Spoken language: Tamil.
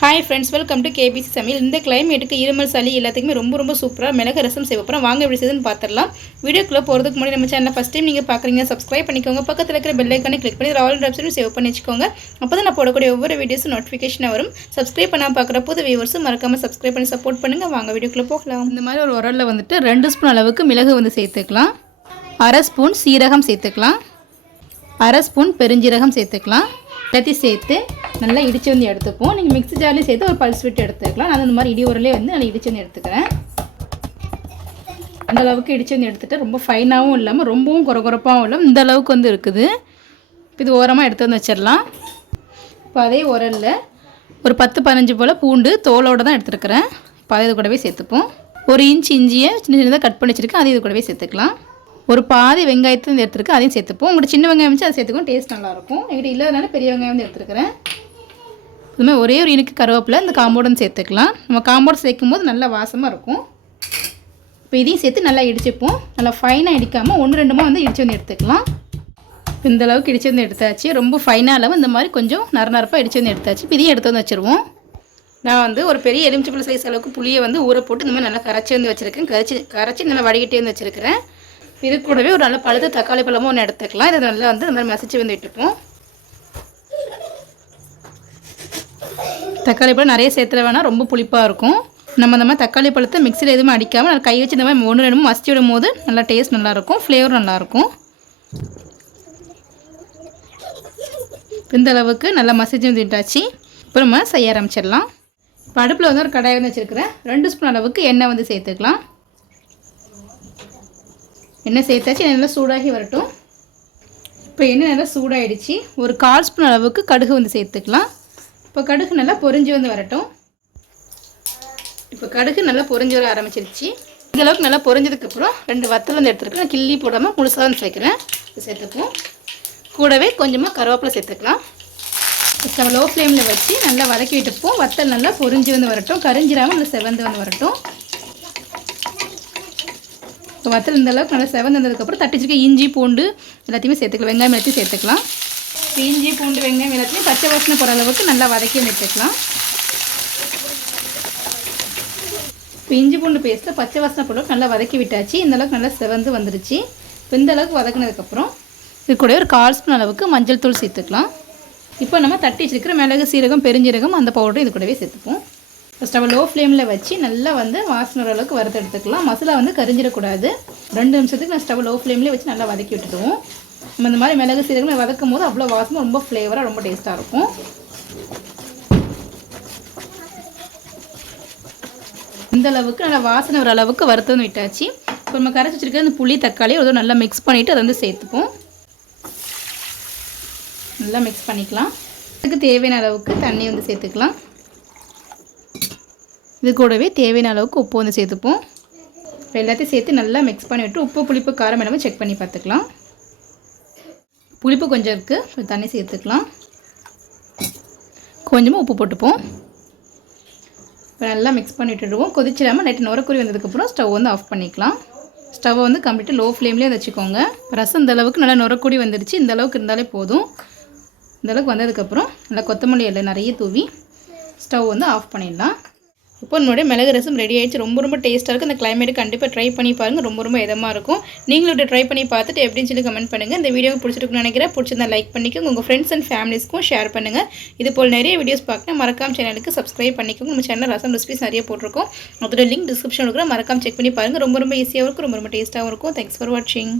Hi friends welcome to KBC சமையல் இந்த கிளைமேட்டுக்கு இருமல் சளி எல்லாத்துக்குமே ரொம்ப ரொம்ப சூப்பராக மிளகு ரசம் செய்வோம் வாங்க எப்படி செய்யுதுன்னு பார்த்துடலாம். வீடியோக்குள்ளே போகிறதுக்கு முன்னாடி நம்ம சேனலில் ஃபஸ்ட் டைம் நீங்கள் பார்க்குறீங்க சப்ஸ்கிரைப் பண்ணிக்கோங்க. பக்கத்தில் இருக்கிற பெல் ஐக்கானே கிளிக் பண்ணி ஆல் ஆப்ஷனும் சேவ் பண்ணி வச்சுக்கோங்க. அப்போ தான் நான் போடக்கூடிய ஒவ்வொரு வீடியோஸும் நோட்டிஃபிகேஷன் வரும். சப்ஸ்கிரைப் பண்ணால் பார்க்குற புது வியூவர்ஸும் மறக்காமல் சப்ஸ்கிரைப் பண்ணி சப்போர்ட் பண்ணுங்கள் வாங்க வீடியோக்குள்ளே போகலாம். இந்த மாதிரி ஒரு உரலில் வந்துட்டு ரெண்டு ஸ்பூன் அளவுக்கு மிளகு வந்து சேர்த்துக்கலாம். அரை ஸ்பூன் சீரகம் சேர்த்துக்கலாம். அரை ஸ்பூன் பெருஞ்சீரகம் சேர்த்துக்கலாம். எல்லாத்தையும் சேர்த்து நல்லா இடித்து வந்து எடுத்துப்போம். நீங்கள் மிக்ஸி ஜார்லேயும் சேர்த்து ஒரு பல்ஸ் விட்டு எடுத்துக்கலாம். நான் அந்த மாதிரி இடி உரலே வந்து நான் இடித்து வந்து எடுத்துக்கிறேன். அந்த அளவுக்கு இடித்து வந்து எடுத்துகிட்டு ரொம்ப ஃபைனாகவும் இல்லாமல் ரொம்பவும் குறகுறப்பாகவும் இல்லாமல் இந்த அளவுக்கு வந்து இருக்குது. இது ஓரமாக எடுத்து வந்து வச்சிடலாம். இப்போ அதே உரலில் ஒரு பத்து பதினஞ்சு போல் பூண்டு தோலோடு தான் எடுத்துருக்கிறேன். இப்போ அதை இது கூடவே சேர்த்துப்போம். ஒரு இன்ச் இஞ்சியை சின்ன சின்னதாக கட் பண்ணி வச்சுருக்கேன். அதையும் இது கூடவே சேர்த்துக்கலாம். ஒரு பாதி வெங்காயத்தை வந்து எடுத்துருக்கு அதையும் சேர்த்துப்போம். உங்கள்கிட்ட சின்ன வெங்காயம் வச்சு அதை சேர்த்துக்கும் டேஸ்ட் நல்லாயிருக்கும் என்கிட்ட இல்லாதனால பெரிய வெங்காயம் வந்து எடுத்துருக்கிறேன். இதுமாதிரி ஒரே ஒரு இனிக்கு கருவேப்பிலை இந்த காம்போடன் சேர்த்துக்கலாம். நம்ம காம்போடு சேர்க்கும் போது நல்லா வாசமாக இருக்கும். இப்போ இதையும் சேர்த்து நல்லா இடிச்சுப்போம் நல்லா ஃபைனாக இடிக்காமல் ஒன்று ரெண்டுமா வந்து இடிச்சு வந்து எடுத்துக்கலாம். இந்த அளவுக்கு இடிச்சு வந்து எடுத்தாச்சு. ரொம்ப ஃபைனாக இல்லாமல் இந்த மாதிரி கொஞ்சம் நர நரப்பாக இடிச்சு வந்து எடுத்தாச்சு. இப்போ இதையும் எடுத்து வந்து வச்சுருவோம். நான் வந்து ஒரு பெரிய எலுமிச்சப்பழ சைஸ் அளவுக்கு புளியை வந்து ஊற போட்டு இந்த மாதிரி நல்லா கரைச்சி வந்து வச்சுருக்கேன். கரைச்சி கரைச்சி நல்லா வடிகட்டி வந்து வச்சுருக்கிறேன். இது கூடவே ஒரு நல்ல பழுத்த தக்காளி பழமும் ஒன்று எடுத்துக்கலாம். இதை நல்லா வந்து இந்த மாதிரி மசிச்சு வந்து இட்டுப்போம். தக்காளி பழம் நிறைய சேர்த்துல வேணால் ரொம்ப புளிப்பாக இருக்கும். நம்ம இந்த மாதிரி தக்காளி பழத்தை மிக்சியில் எதுவுமே அடிக்காமல் நல்லா கை வச்சு இந்த மாதிரி ஒன்று ரெண்டு மசிச்சு விடும் போது நல்லா டேஸ்ட் நல்லாயிருக்கும் ஃப்ளேவர் நல்லாயிருக்கும் இந்த அளவுக்கு நல்லா மசிச்சு வந்துட்டாச்சு. இப்போ நம்ம செய்ய ஆரம்பிச்சிடலாம். இப்போ அடுப்பில் வந்து ஒரு கடாய் வந்து வச்சுருக்கிறேன். ரெண்டு ஸ்பூன் அளவுக்கு எண்ணெய் வந்து சேர்த்துக்கலாம். எண்ணெய் சேர்த்தாச்சு நல்லா சூடாகி வரட்டும். இப்போ எண்ணெய் நல்லா சூடாகிடுச்சு ஒரு கால் ஸ்பூன் அளவுக்கு கடுகு வந்து சேர்த்துக்கலாம். இப்போ கடுகு நல்லா பொறிஞ்சு வந்து வரட்டும். இப்போ கடுகு நல்லா பொறிஞ்சு வர ஆரம்பிச்சிருச்சு. இந்த அளவுக்கு நல்லா பொறிஞ்சதுக்கப்புறம் ரெண்டு வத்தல் வந்து எடுத்துருக்கேன். கிள்ளி போடாமல் முழுசாக வந்து சேர்க்குறேன். சேர்த்துப்போம் கூடவே கொஞ்சமாக கருவேப்பிலை சேர்த்துக்கலாம். இப்போ லோ ஃப்ளேமில் வச்சு நல்லா வதக்கி விட்டுப்போம். வத்தல் நல்லா பொறிஞ்சு வந்து வரட்டும். கரிஞ்சிராமல் நல்லா செவந்து வந்து வரட்டும். இப்போ வத்தல் இந்த அளவுக்கு நல்லா செவந்து வந்ததுக்கப்புறம் தட்டிச்சிருக்க இஞ்சி பூண்டு எல்லாத்தையுமே சேர்த்துக்கலாம். வெங்காயம் எல்லாத்தையும் சேர்த்துக்கலாம். இஞ்சி பூண்டு வெங்காயம் எல்லாத்தையும் பச்சை வாசனை போகிற அளவுக்கு நல்லா வதக்கி எடுத்துக்கலாம் இப்போ இஞ்சி பூண்டு பேஸ்ட்டில் பச்சை வாசனை போட நல்லா வதக்கி விட்டாச்சு. இந்த அளவுக்கு நல்லா செவந்து வந்துருச்சு. இப்போ இந்த அளவுக்கு வதக்கினதுக்கப்புறம் இது கூட ஒரு கால் ஸ்பூன் அளவுக்கு மஞ்சள் தூள் சேர்த்துக்கலாம். இப்போ நம்ம தட்டி வச்சிருக்கிற மிளகு சீரகம் பெருஞ்சீரகம் அந்த பவுடரும் இது கூடவே சேர்த்துப்போம். ஃபஸ்ட் அவள் லோ ஃப்ளேமில் வச்சு நல்லா வந்து வாசனை வர அளவுக்கு வறுத்து எடுத்துக்கலாம். மசாலா வந்து கரிஞ்சிடக்கூடாது. ரெண்டு நிமிஷத்துக்கு நான் ஸ்டவ் லோ ஃப்ளேம்லேயே வச்சு நல்லா வதக்கி விட்டுடுவோம். நம்ம இந்த மாதிரி மிளகு சீரகம் வதக்கும் போது அவ்வளோ வாசமாக ரொம்ப ஃப்ளேவராக ரொம்ப டேஸ்ட்டாக இருக்கும். இந்த அளவுக்கு நல்லா வாசனை வர அளவுக்கு வறுத்தது வந்து விட்டாச்சு. இப்போ நம்ம கரைச்சி வச்சுருக்க அந்த புளி தக்காளி ஒரு நல்லா மிக்ஸ் பண்ணிவிட்டு அதை வந்து சேர்த்துப்போம். நல்லா மிக்ஸ் பண்ணிக்கலாம். இதுக்கு தேவையான அளவுக்கு தண்ணி வந்து சேர்த்துக்கலாம். இது கூடவே தேவையான அளவுக்கு உப்பு வந்து சேர்த்துப்போம். எல்லாத்தையும் சேர்த்து நல்லா மிக்ஸ் பண்ணிவிட்டு உப்பு புளிப்பு காரம் எல்லாமே செக் பண்ணி பார்த்துக்கலாம். புளிப்பு கொஞ்சம் இருக்குது கொஞ்சம் தண்ணி சேர்த்துக்கலாம். கொஞ்சமாக உப்பு போட்டுப்போம். இப்போ நல்லா மிக்ஸ் பண்ணிவிட்டுடுவோம் கொதிச்சிடாமல் நைட்டு நுரக்குறி வந்ததுக்கப்புறம் ஸ்டவ் வந்து ஆஃப் பண்ணிக்கலாம். ஸ்டவ்வை வந்து கம்ப்ளீட்டாக லோ ஃப்ளேம்லேயே வச்சுக்கோங்க. ரசம் இந்த அளவுக்கு நல்லா நுரக்குடி வந்துடுச்சு இந்த அளவுக்கு இருந்தாலே போதும். இந்த அளவுக்கு வந்ததுக்கப்புறம் நல்லா கொத்தமல்லி இலை நிறைய தூவி ஸ்டவ் வந்து ஆஃப் பண்ணிடலாம். இப்போ என்னுடைய மிளகு ரசம் ரெடி ஆகிடுச்சு ரொம்ப ரொம்ப டேஸ்ட்டாக இருக்குது இந்த கிளைமேட்டு கண்டிப்பாக ட்ரை பண்ணி பாருங்கள் ரொம்ப ரொம்ப இதமாக இருக்கும். நீங்களும் ட்ரை பண்ணி பார்த்துட்டு எப்படின்னு சொல்லி கமெண்ட் பண்ணுங்கள் இந்த வீடியோ பிடிச்சிருக்குன்னு நினைக்கிறேன். பிடிச்சிருந்தா லைக் பண்ணிக்கோங்க. உங்கள் ஃப்ரெண்ட்ஸ் அண்ட் ஃபேமிலிஸ்க்கும் ஷேர் பண்ணுங்கள் இது போல் நிறைய வீடியோஸ் பார்க்கணும் மறக்காம சேனலுக்கு சப்ஸ்கிரைப் பண்ணிக்கோங்க. நம்ம சேனல் ரசம் ரெசிபிஸ் நிறைய போட்டிருக்கோம். அதோட லிங்க் டிஸ்கிரிப்ஷன் இருக்கிற மறக்காம செக் பண்ணி பாருங்கள் ரொம்ப ரொம்ப ஈஸியாகவும் இருக்கும். ரொம்ப ரொம்ப டேஸ்ட்டாகவும் இருக்கும். தேங்க்ஸ் ஃபார் வாட்சிங்